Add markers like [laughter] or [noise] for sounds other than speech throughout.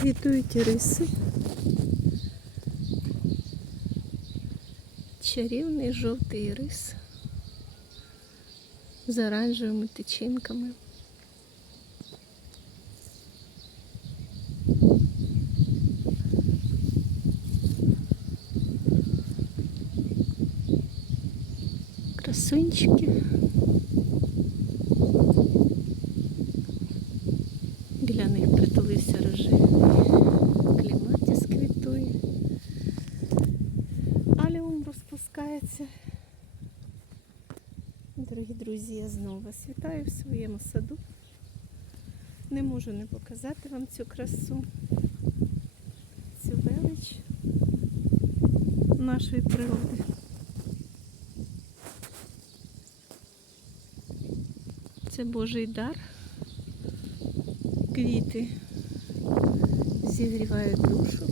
Квітують риси. Чарівний жовтий рис з оранжевими тичинками. Красунчики. Біля них притулився рожевий, кліматіс квітує. Аліум розпускається. Дорогі друзі, я знову вас вітаю в своєму саду. Не можу не показати вам цю красу, цю велич нашої природи. Це Божий дар. Квіти зігрівають душу,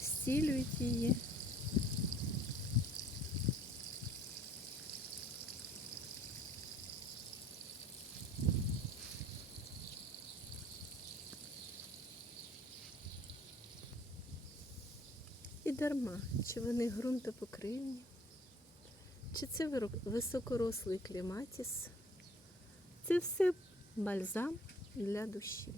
зцілюють її. І дарма, чи вони ґрунтопокривні, чи це високорослий кліматіс. Це все бальзам для душі.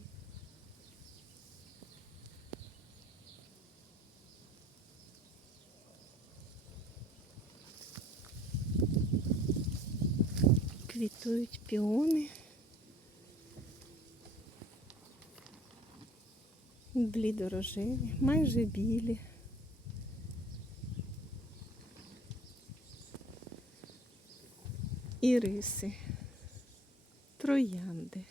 Квітують піони. Блідорожеві, майже білі. Іриси, троянди.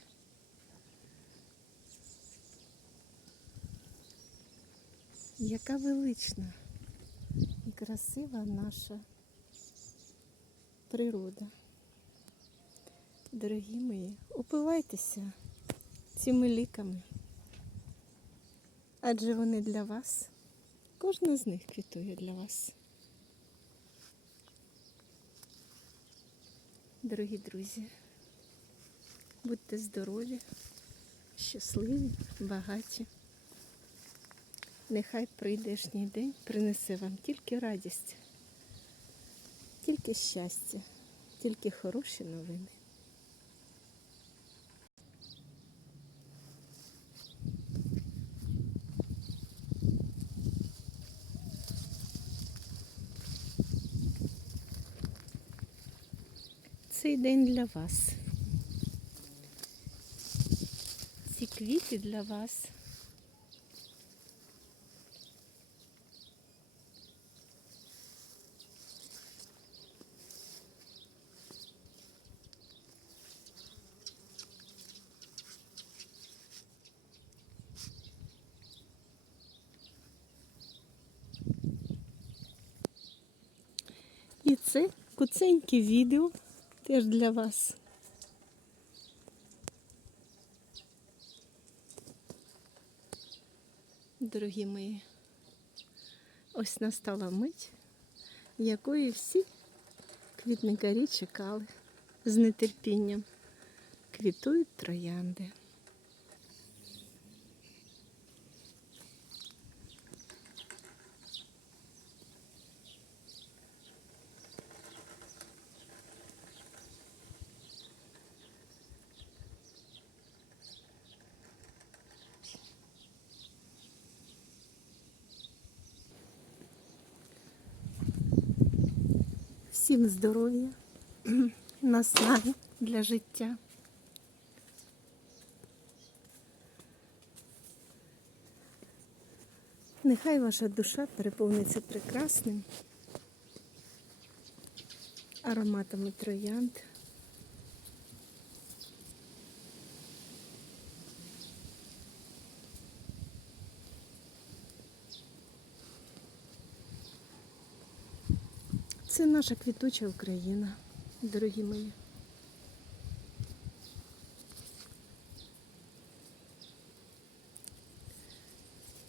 Яка велична і красива наша природа. Дорогі мої, упивайтеся цими ліками, адже вони для вас, кожна з них квітує для вас. Дорогі друзі, будьте здорові, щасливі, багаті. Нехай прийдешній день принесе вам тільки радість, тільки щастя, тільки хороші новини. Цей день для вас. Ці квіти для вас. І це куценьке відео теж для вас. Дорогі мої, ось настала мить, якої всі квітникарі чекали з нетерпінням. Квітують троянди. Всім здоров'я, [clears throat] наснаги для життя. Нехай ваша душа переповниться прекрасним ароматами троянд. Це наша квітуча Україна, дорогі мої.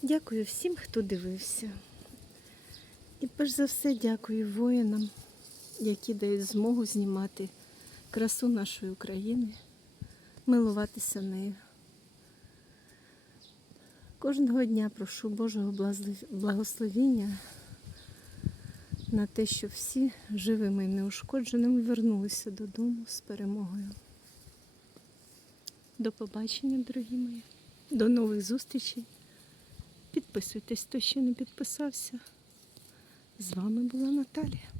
Дякую всім, хто дивився. І перш за все дякую воїнам, які дають змогу знімати красу нашої України милуватися нею. Кожного дня прошу Божого благословіння на те, що всі живими і неушкодженими вернулися додому з перемогою. До побачення, дорогі мої. До нових зустрічей. Підписуйтесь, хто ще не підписався. З вами була Наталія.